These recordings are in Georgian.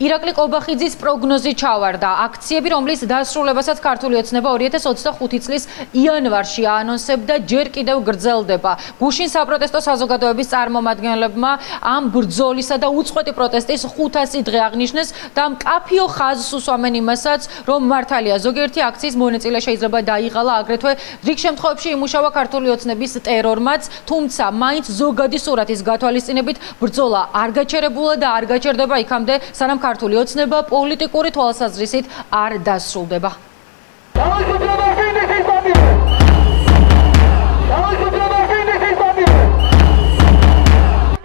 ირაკლი კობახიძის პროგნოზი ჩავარდა. აქციები, რომლის დასრულებასაც ქართული ოცნება 2025 წლის იანვარში აანონსებდა, ჯერ კიდევ გრძელდება. გუშინ საპროტესტო საზოგადოების წარმომადგენლებმა ამ ბრძოლისა და უწყვეტი პროტესტის 500 დღე აღნიშნეს და მკაფიო ხაზს უსვამენ იმასაც, რომ მართალია ზოგიერთი აქციის მონაწილე შეიძლება დაიღალა, აგრეთვე რიგ შემთხვევებში იმუშავა ქართული ოცნების ტერორმაც, თუმცა მაინც ზოგადი სურათის გათვალისწინებით ბრძოლა არ გაჩერებულა და არ გაჩერდება იქამდე, სანამ ქართული ოცნება პოლიტიკური თვალსაზრისით არ დასრულდება.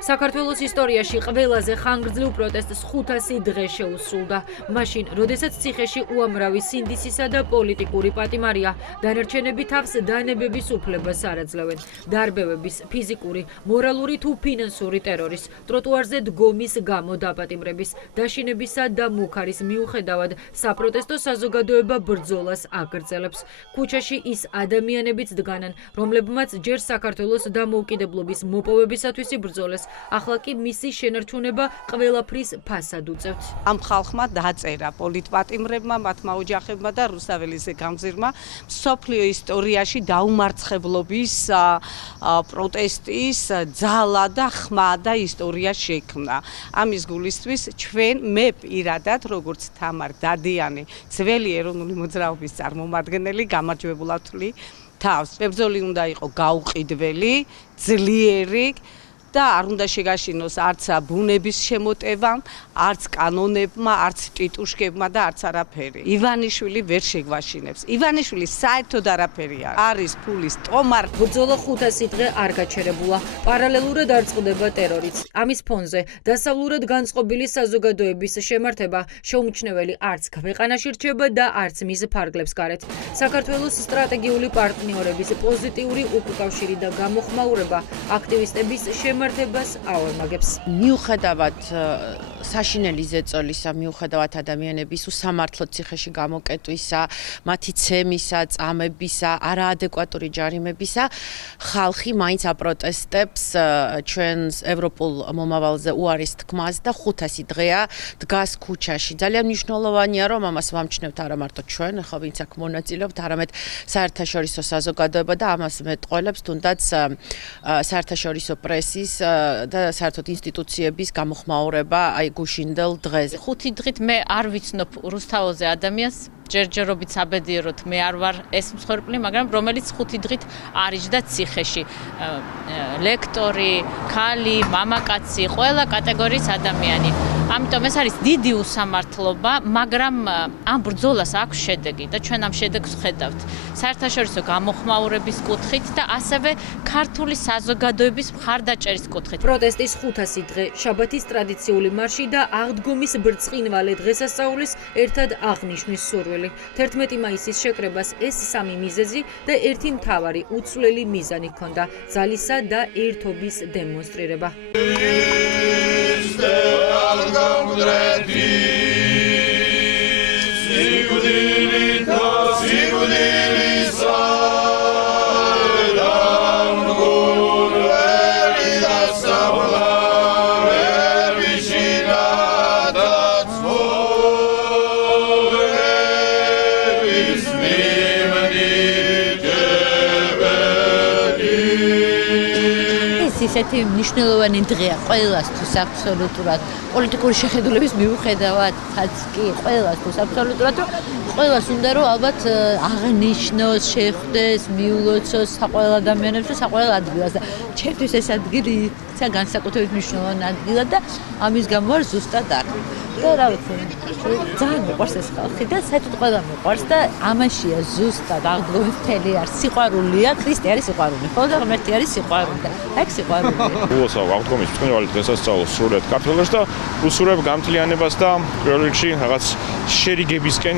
საქართველოს ისტორიაში ყველაზე ხანგრძლივ პროტესტს 500 დღე შეუსრულდა. მაშინ, როდესაც ციხეში უამრავი სინდისისა და პოლიტიკური პატიმარია, დანარჩენები თავს დანებების უფლებას არ აძლევენ. დარბევების, ფიზიკური, მორალური თუ ფინანსური ტერორის, ტროტუარზე დგომის გამო დაპატიმრების, დაშინებისა და მუქარის მიუხედავად საპროტესტო საზოგადოება ბრძოლას აგრძელებს. ქუჩაში ის ადამიანებიც დგანან, რომლებმაც ჯერ საქართველოს დამოუკიდებლობის მოპოვებისათვის იბრძოლეს, ახლა კი მისი შენარჩუნება ყველაფრის ფასად უწევთ. ამ ხალხმა დაწერა პოლიტპატიმრებმა, მათმა ოჯახებმა და რუსაველის გამზირმა მსოფლიო ისტორიაში დაუმარცხებლობის პროტესტის ძალა და ხმა და ისტორია შექმნა. ამის გულისთვის ჩვენ მე პირადად, როგორც თამარ დადიანი, ძველი ეროვნული მოძრაობის წარმომადგენელი, გამარჯვებულად ვთვლი თავს. ბრძოლა უნდა იყო გაუყიდველი, ძლიერი და არ უნდა შეგაშინოს არც ბუნების შემოტევამ, არც კანონებმა, არც ტიტუშკებმა და არც არაფერი. ივანიშვილი ვერ შეგვაშინებს. ივანიშვილი საერთოდ არაფერი არის ფულის ტომარ. ბრძოლა 500 დღე არ გაჩერებულა. პარალელურად არ წყდება ტერორიც. ამის ფონზე დასავლურად განწყობილი საზოგადოების შემართება შეუმჩნეველი არც ქვეყანაში რჩება და არც მის ფარგლებს გარეთ. საქართველოს სტრატეგიული პარტნიორების პოზიტიური უკავშირი და გამოხმაურება აქტივისტების მართებას აორმაგებს. მიუხედავად საშინელი ზეწოლისა, მიუხედავად ადამიანების უსამართლო ციხეში გამოკეტვისა, მათი ცემისა, წამებისა, არაადეკვატური ჯარიმებისა, ხალხი მაინც აპროტესტებს ჩვენს ევროპულ მომავალზე უარის თქმას და 500 დღეა დგას ქუჩაში. ძალიან მნიშვნელოვანია, რომ ამას ვამჩნევთ არა მარტო ჩვენ, ხო ვინც აქ მონაწილეობთ, არამედ საერთაშორისო საზოგადოება და ამას მეტყველებს თუნდაც საერთაშორისო პრესის და საერთოდ ინსტიტუციების გამოხმაურება აი გუშინდელ დღეზე. 5 დღით მე არ ვიცნობ რუსთაველზე ადამიანს, ჯერჯერობით საბედიეროდ მე არ ვარ ეს მსხვერპლი, მაგრამ რომელიც 5 დღით არიჯდა ციხეში. ლექტორი, ქალი, მამაკაცი, ყველა კატეგორიის ადამიანი. ამიტომ ეს არის დიდი უსამართლობა, მაგრამ ამ ბრძოლას აქვს შედეგი და ჩვენ ამ შედეგს ვხედავთ. საერთაშორისო გამოხმაურების კუთხით და ასევე ქართული საზოგადოების მხარდაჭერის კუთხით. პროტესტის 500 დღე, შაბათის ტრადიციული მარში და აღდგომის ბრწყინვალე დღესასწაულის ერთად აღნიშვნის სურვილი. 11 მაისის შეკრებას ეს სამი მიზეზი და ერთი მთავარი უცვლელი მიზანი ჰქონდა: ძალისა და ერთობის დემონსტრირება. ისეთი მნიშვნელოვანი დღეა ყველასთვის აბსოლუტურად. პოლიტიკური შეხედულების მიუხედავადაც კი ყველასთვის აბსოლუტურად, რომ ყველას უნდა რომ ალბათ აღნიშნოს, შეხვდეს, მიულოცოს საყვარელ ადამიანებს და საყვარელ ადგილას და ჩემთვის ეს ადგილი ცა განსაკუთრებით მნიშვნელოვანი ადგილია და ამის გამო არ ზუსტად არ. და რა ვიცი, ძალიან მიყვარს ეს ხალხი და საერთოდ ყველა მიყვარს და ამაშია ზუსტად აღდგომის მთელი არ სიყვარულია, ქრისტე არის სიყვარული, ხო და ღმერთი არის სიყვარული და აქ სიყვარულია. უოსა აღდგომის ბრწყინვალე დღესასწაულს სრულიად საქართველოს და უსურვებ გამთლიანებას და პირველ რიგში რაღაც შერიგებისკენ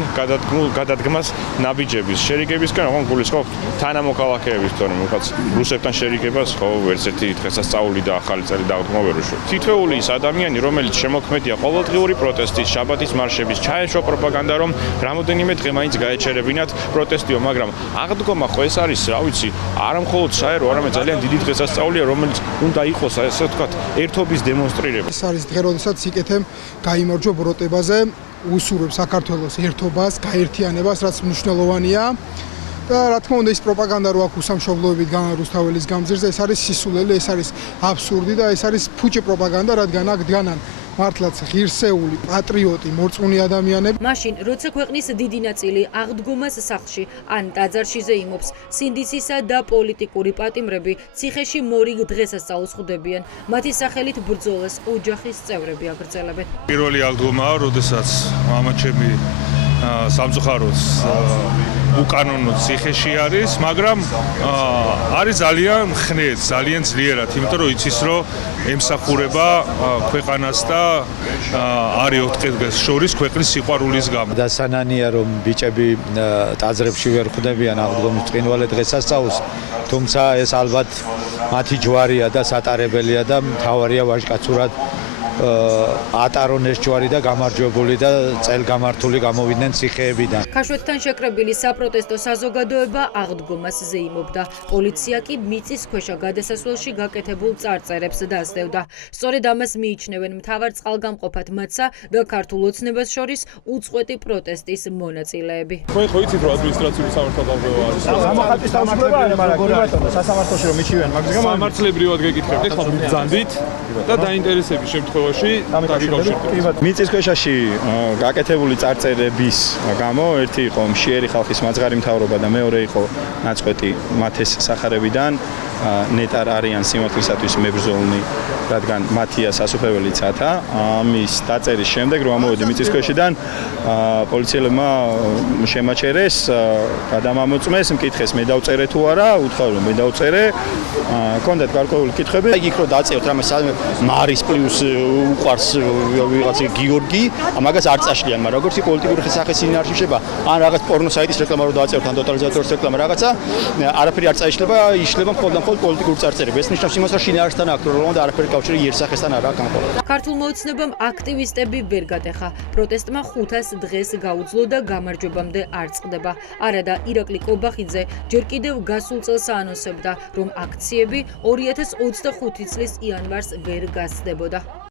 გადადგმას ნაბიჯების შერიგებისკენ, ოღონდ გულისხმობ თანამოქალაქეების თორემ ვიღაც რუსებთან შერიგებას ხო ვერცერთი დღესასწაული და ახალი წელი დააღდგმა ვერ უშევ. თითოეული ის ადამიანი, რომელიც შემოქმედია ყოველდღიური პროტესტის, შაბათის მარშების, ჩაეშვა პროპაგანდა, რომ რამოდენიმე დღე მაინც გაეჩერებინათ პროტესტიო, მაგრამ აღდგომა ხო ეს არის, რა ვიცი, არა მხოლოდ საერო, არამედ ძალიან დიდი დღესასწაულია, რომელიც უნდა იყოს ასე ვთქვათ, ერთობის დემონსტრირება. ეს არის დღე, როდესაც იკეთებ გაიმარჯვა ბროტებაზე, უსურვებს საქართველოს ერთობას, გაერთიანებას, რაც მნიშვნელოვანია. და რა თქმა უნდა, ის პროპაგანდა რო აქვს უსამშობლოებით რუსთაველის გამზირზე, ეს არის სისულელე, ეს არის აბსურდი და ეს არის ფუჭი პროპაგანდა, რადგან აქ დგანან მართლაც ღირსეული, პატრიოტი, მორწმუნე ადამიანები. მაშინ, როცა ქვეყნის დიდი ნაწილი აღდგომას სახლში ან ტაძარში ზეიმობს, სინდისისა და პოლიტიკური პატიმრები ციხეში მორიგ დღესასწაულს ხვდებიან. მათი სახელით ბრძოლას ოჯახის წევრები აგრძელებენ. პირველი აღდგომაა, როდესაც მამაჩემი სამწუხაროდ უკანონო ციხეში არის, მაგრამ არის ძალიან ხნეთ, ძალიან ძლიერად, იმიტომ რომ იცის რომ ემსახურება ქვეყანას და არის 4 დღეს შორის ქვეყნის სიყვარულის გამო. დასანანია რომ ბიჭები ტაძრებში ვერ ხვდებიან აღდგომის ბრწყინვალე დღესასწაულს, თუმცა ეს ალბათ მათი ჯვარია და სატარებელია და მთავარია ვაჟკაცურად ატარონ ეს ჯვარი და გამარჯვებული და წელგამართული გამოვიდნენ ციხეებიდან. ქაშვეთთან შეკრებილი საპროტესტო საზოგადოება აღდგომას ზეიმობდა. პოლიცია კი მიწისქვეშა გადასასვლელში გაკეთებულ წარწერებს დასდევდა. სწორედ ამას მიიჩნევენ მთავარ წყალგამყოფად მათსა და ქართულ ოცნებას შორის უწყვეტი პროტესტის მონაწილეები. თქვენ ხო იცით რომ ადმინისტრაციული სამართალდამღება არის? სამართლის სამართლება არის, მაგრამ კი ბატონო, სასამართლოში რომ მიჩივენ მაგის გამო სამართლებრივად გეკითხებთ, ეხლა ბრძანდით და დაინტერესების შემთხვევაში დაკავშირდებით. მიწისქვეშაში გაკეთებული წარწერების გამო ერთი იყო მშიერი ხალხის მაძღარი მთავრობა და მეორე იყო ნაწყვეტი მათეს სახარებიდან ნეტარ არიან სიმართლისათვის მებრძოლნი, რადგან მათია სასუფეველი ცათა. ამის დაწერის შემდეგ რომ ამოვედი მიწისქვეშიდან, პოლიციელებმა შემაჩერეს, გადამამოწმეს, მკითხეს მე დავწერე თუ არა, უთხოვე რომ მე დავწერე. კონდეთ გარკვეული კითხვები. იქ რო დაწერთ რამე მარის პლუს უყარს ვიღაც გიორგი, მაგას არ წაშლიან, მაგრამ როგორც პოლიტიკური ხესახეს ინარჩიშება, ან რაღაც პორნო საიტის რეკლამა რო დაწერთ, ან ტოტალიზატორის რეკლამა რაღაცა, არაფერი არ წაიშლება, იშლება მხოლოდ პოლიტიკური წარწერები. ეს ნიშნავს იმას, რომ შინაარსთან აქტუალურად არაფერი კავშირი იერსახესთან არაა განხორციელებული. ქართულ მოოცნებამ აქტივისტები ვერ გატეხა. პროტესტმა 500 დღეს გაუძლო და გამარჯვებამდე არ წყდება. არადა ირაკლი კობახიძე ჯერ კიდევ გასულ წელს აანონსებდა, რომ აქციები 2025 წლის იანვარს ვერ გასცდებოდა.